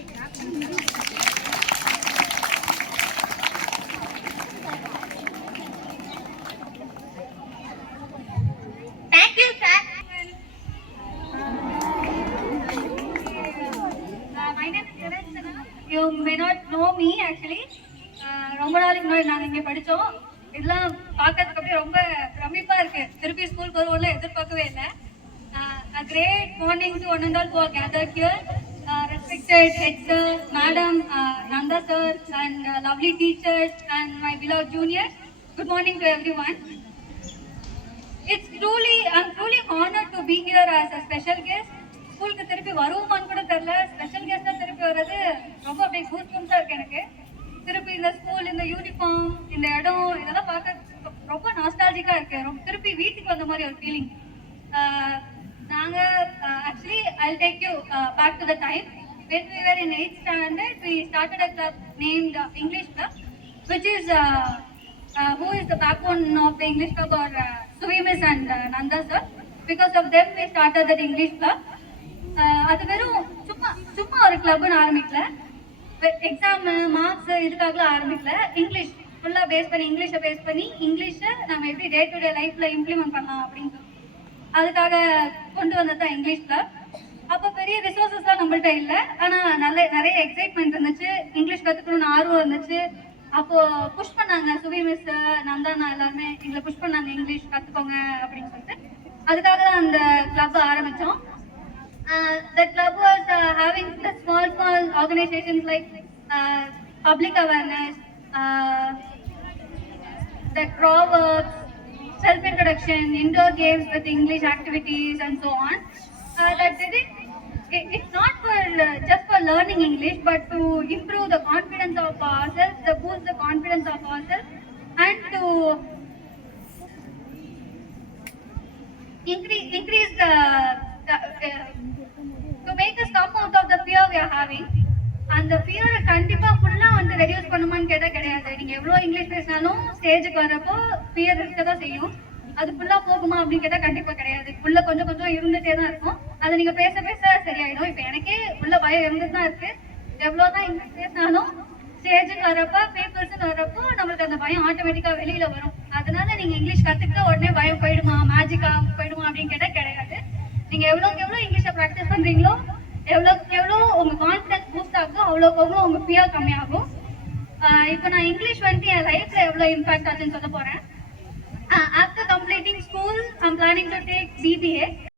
Thank you, sir. My name is Niranjana. You may not know me actually. ரொம்ப நாளைக்கு முன்னாடி நாங்கள் இங்கே படித்தோம். இதெல்லாம் பார்க்கறதுக்கு அப்படியே ரொம்ப பிரமிப்பாக இருக்கு. திருப்பி ஸ்கூல் வருவோம்ல எதிர்பார்க்கவே இல்லை. A great morning to one and all who are gathered here. Respected head sir, madam, Nanda sir, and lovely teachers, and my beloved juniors. Good morning to everyone. I'm truly honored to be here as a special guest. ஸ்கூலுக்கு திருப்பி வருவோமான்னு கூட தெரியல. ஸ்பெஷல் கெஸ்ட்டாக திருப்பி வர்றது ரொம்ப அப்படியே கூஸ்பம்ஸாக இருக்கு எனக்கு. திருப்பி இந்த ஸ்கூல், இந்த யூனிஃபார்ம், இந்த இடம் இதெல்லாம் பார்க்க ரொம்ப நாஸ்டாலஜிக்காக இருக்கு. திருப்பி வீட்டுக்கு வந்த மாதிரி ஒரு ஃபீலிங். நாங்கள் actually I take you back to the time. When we were in 8th standard, we started a club named English Club, which is who is the backbone of the English Club or Suvimis and Nanda sir. Because of them, we started that English Club. அது வெறும் சும்மா ஒரு கிளப்னு ஆரம்பிக்கல, exam marks இதுக்காகலாம் ஆரம்பிக்கல. இங்கிலீஷ் ஃபுல்லாக பேஸ் பண்ணி, இங்கிலீஷை நம்ம எப்படி டே டு டே லைஃப்பில் இம்ப்ளிமெண்ட் பண்ணலாம் அப்படின்னு அதுக்காக கொண்டு வந்தது தான் இங்கிலீஷ் கிளப். அப்போ பெரிய ரிசோர்ஸஸ்லாம் நம்மள்கிட்ட இல்லை, ஆனால் நிறைய எக்ஸைட்மெண்ட் இருந்துச்சு, இங்கிலீஷ் கற்றுக்கணும்னு ஆர்வம் இருந்துச்சு. அப்போது புஷ் பண்ணாங்க சுவி மிஸ், நந்தானா எல்லாருமே எங்களை புஷ் பண்ணாங்க இங்கிலீஷ் கற்றுக்கோங்க அப்படின்னு சொல்லிட்டு. அதுக்காக தான் அந்த கிளப் ஆரம்பித்தோம். The club was having the small organizations like public awareness, the proverbs, self-introduction, indoor games with English activities, and so on. That did it. It's not for just for learning English, but to improve the confidence of ourselves, to boost the confidence of ourselves, and to increase the to make us come out of the fear we are having. அந்த ஃபியரை கண்டிப்பாக ஃபுல்லாக வந்து ரெடியூஸ் பண்ணுமான்னு கேட்டால் கிடையாது. நீங்கள் எவ்வளோ இங்கிலீஷ் பேசினாலும் ஸ்டேஜுக்கு வரப்போ ஃபியர் இருக்க தான் செய்யும். அது ஃபுல்லாக போகுமா அப்படின்னு கேட்டால் கண்டிப்பாக கிடையாது. உள்ள கொஞ்சம் கொஞ்சம் இருந்துகிட்டே தான் இருக்கும். அதை நீங்கள் பேச பேச சரியாயிடும். இப்போ எனக்கே உள்ள பயம் இருந்துட்டு தான் இருக்குது. எவ்வளோ தான் இங்கிலீஷ் பேசினாலும் ஸ்டேஜுக்கு வரப்போ, பேப்பர்ஸ்ன்னு வரப்போ நம்மளுக்கு அந்த பயம் ஆட்டோமேட்டிக்காக வெளியில் வரும். அதனால நீங்கள் இங்கிலீஷ் கற்றுக்கிட்டா உடனே பயம் போயிடுமா, மேஜிக்காக போயிடுமா அப்படின்னு கேட்டால் கிடையாது. நீங்கள் எவ்வளோக்கு எவ்வளோ இங்கிலீஷை ப்ராக்டிஸ் பண்ணுறீங்களோ, எவ்வளோக்கு எவ்வளோ உங்கள் கான்ஃபிடன்ஸ் பூஸ்ட் ஆகுதோ அவ்வளோக்கு எவ்வளோ உங்கள் ஃபியர் கம்மியாகும். இப்போ நான் இங்கிலீஷ் வந்துட்டு என் லைஃப்பில் எவ்வளோ இம்பாக்ட் ஆச்சுன்னு சொல்ல போகிறேன். After completing school, I'm planning to take BBA.